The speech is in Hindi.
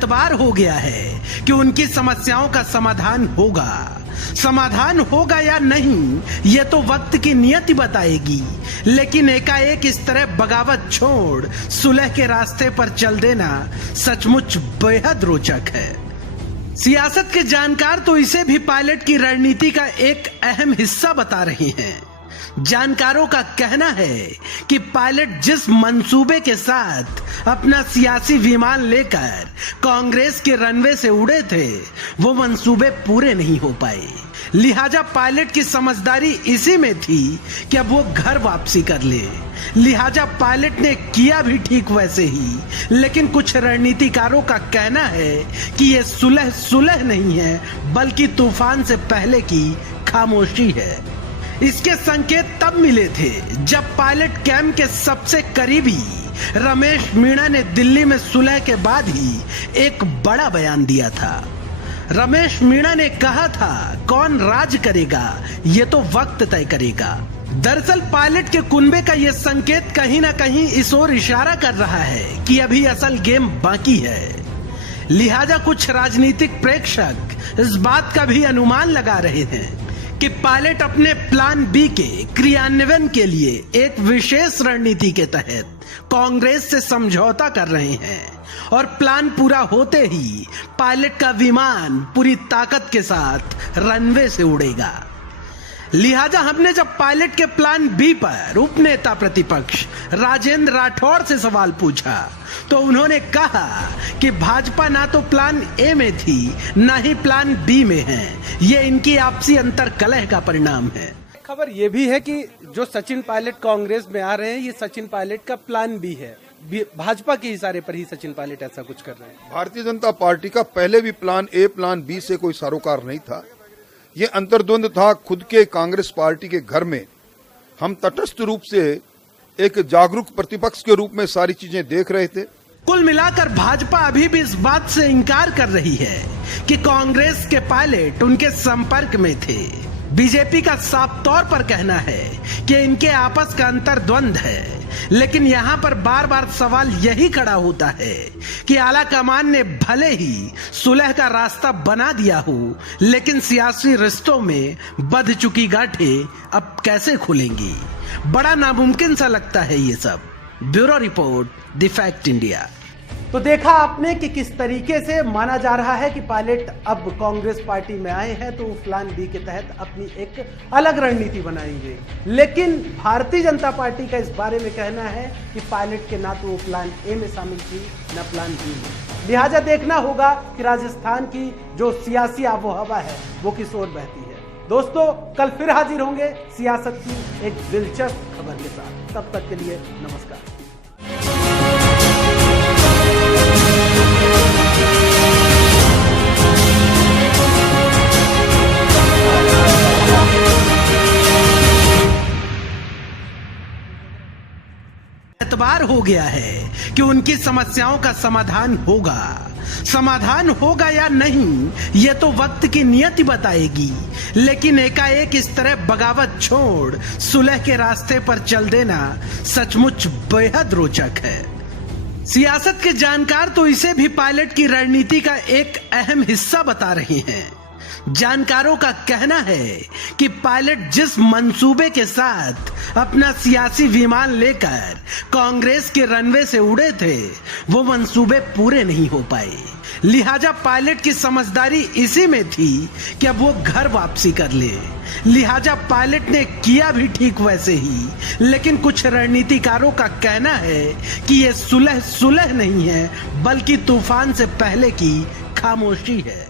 एतबार हो गया है कि उनकी समस्याओं का समाधान होगा। समाधान होगा या नहीं ये तो वक्त की नियति बताएगी, लेकिन एकाएक इस तरह बगावत छोड़ सुलह के रास्ते पर चल देना सचमुच बेहद रोचक है। सियासत के जानकार तो इसे भी पायलट की रणनीति का एक अहम हिस्सा बता रहे हैं। जानकारों का कहना है कि पायलट जिस मंसूबे के साथ अपना सियासी विमान लेकर कांग्रेस के रनवे से उड़े थे वो मंसूबे पूरे नहीं हो पाए। लिहाजा पायलट की समझदारी इसी में थी कि अब वो घर वापसी कर ले। लिहाजा पायलट ने किया भी ठीक वैसे ही, लेकिन कुछ रणनीतिकारों का कहना है कि ये सुलह नहीं है बल्कि तूफान से पहले की खामोशी है। इसके संकेत तब मिले थे जब पायलट कैंप के सबसे करीबी रमेश मीणा ने दिल्ली में सुलह के बाद ही एक बड़ा बयान दिया था। रमेश मीणा ने कहा था, कौन राज करेगा ये तो वक्त तय करेगा। दरअसल पायलट के कुनबे का ये संकेत कहीं ना कहीं इस ओर इशारा कर रहा है कि अभी असल गेम बाकी है। लिहाजा कुछ राजनीतिक प्रेक्षक इस बात का भी अनुमान लगा रहे हैं कि पायलट अपने प्लान बी के क्रियान्वयन के लिए एक विशेष रणनीति के तहत कांग्रेस से समझौता कर रहे हैं और प्लान पूरा होते ही पायलट का विमान पूरी ताकत के साथ रनवे से उड़ेगा। लिहाजा हमने जब पायलट के प्लान बी पर उपनेता प्रतिपक्ष राजेंद्र राठौड़ से सवाल पूछा तो उन्होंने कहा कि भाजपा ना तो प्लान ए में थी ना ही प्लान बी में है, ये इनकी आपसी अंतर कलह का परिणाम है। खबर ये भी है कि जो सचिन पायलट कांग्रेस में आ रहे हैं ये सचिन पायलट का प्लान बी है। भाजपा के इशारे पर ही सचिन पायलट ऐसा कुछ कर रहे हैं। भारतीय जनता पार्टी का पहले भी प्लान ए प्लान बी से कोई सरोकार नहीं था। ये अंतर्द्वंद था खुद के कांग्रेस पार्टी के घर में। हम तटस्थ रूप से एक जागरूक प्रतिपक्ष के रूप में सारी चीजें देख रहे थे। कुल मिलाकर भाजपा अभी भी इस बात से इनकार कर रही है कि कांग्रेस के पायलट उनके संपर्क में थे। बीजेपी का साफ तौर पर कहना है कि इनके आपस का अंतर्द्वंद है, लेकिन यहाँ पर बार बार सवाल यही खड़ा होता है कि आला कमान ने भले ही सुलह का रास्ता बना दिया हो, लेकिन सियासी रिश्तों में बंध चुकी गांठें अब कैसे खुलेंगी। बड़ा नामुमकिन सा लगता है ये सब। Bureau report, the fact India. तो देखा आपने कि किस तरीके से माना जा रहा है कि पायलट अब कांग्रेस पार्टी में आए हैं तो प्लान बी के तहत अपनी एक अलग रणनीति बनाएंगे। लेकिन भारतीय जनता पार्टी का इस बारे में कहना है कि पायलट के ना तो वो प्लान ए में शामिल थी न प्लान बी में। लिहाजा देखना होगा कि राजस्थान की जो सियासी आबोहवा है वो किस ओर बहती है। दोस्तों, कल फिर हाजिर होंगे सियासत की एक दिलचस्प खबर के साथ। तब तक के लिए नमस्कार। एतबार हो गया है कि उनकी समस्याओं का समाधान होगा। समाधान होगा या नहीं ये तो वक्त की नियति बताएगी, लेकिन एकाएक इस तरह बगावत छोड़ सुलह के रास्ते पर चल देना सचमुच बेहद रोचक है। सियासत के जानकार तो इसे भी पायलट की रणनीति का एक अहम हिस्सा बता रहे हैं। जानकारों का कहना है कि पायलट जिस मंसूबे के साथ अपना सियासी विमान लेकर कांग्रेस के रनवे से उड़े थे वो मंसूबे पूरे नहीं हो पाए। लिहाजा पायलट की समझदारी इसी में थी कि अब वो घर वापसी कर ले। लिहाजा पायलट ने किया भी ठीक वैसे ही, लेकिन कुछ रणनीतिकारों का कहना है कि ये सुलह नहीं है बल्कि तूफान से पहले की खामोशी है।